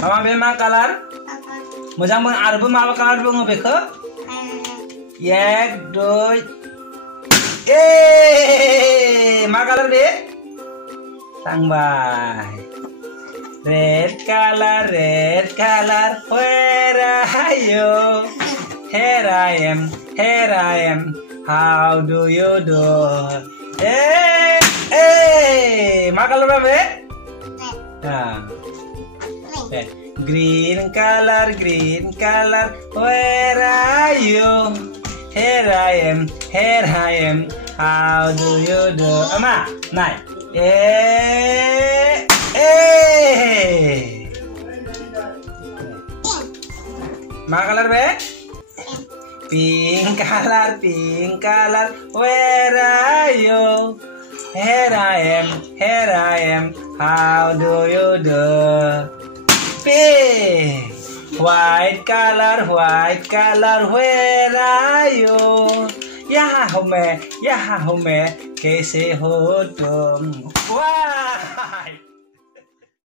Mama be ma color? Mojang bang arbo ma color bungo beko? Yek doi. Ma color be? Sangbay. Red color, where are you? Here I am, how do you do? Ma color apa be? Green color, where are you? Here I am, how do you do? Ama, naik. Ma color be? Pink color, where are you? Here I am, how do you do? Pink. White color, where are you? यहाँ हूँ मैं कैसे हो तुम? वाह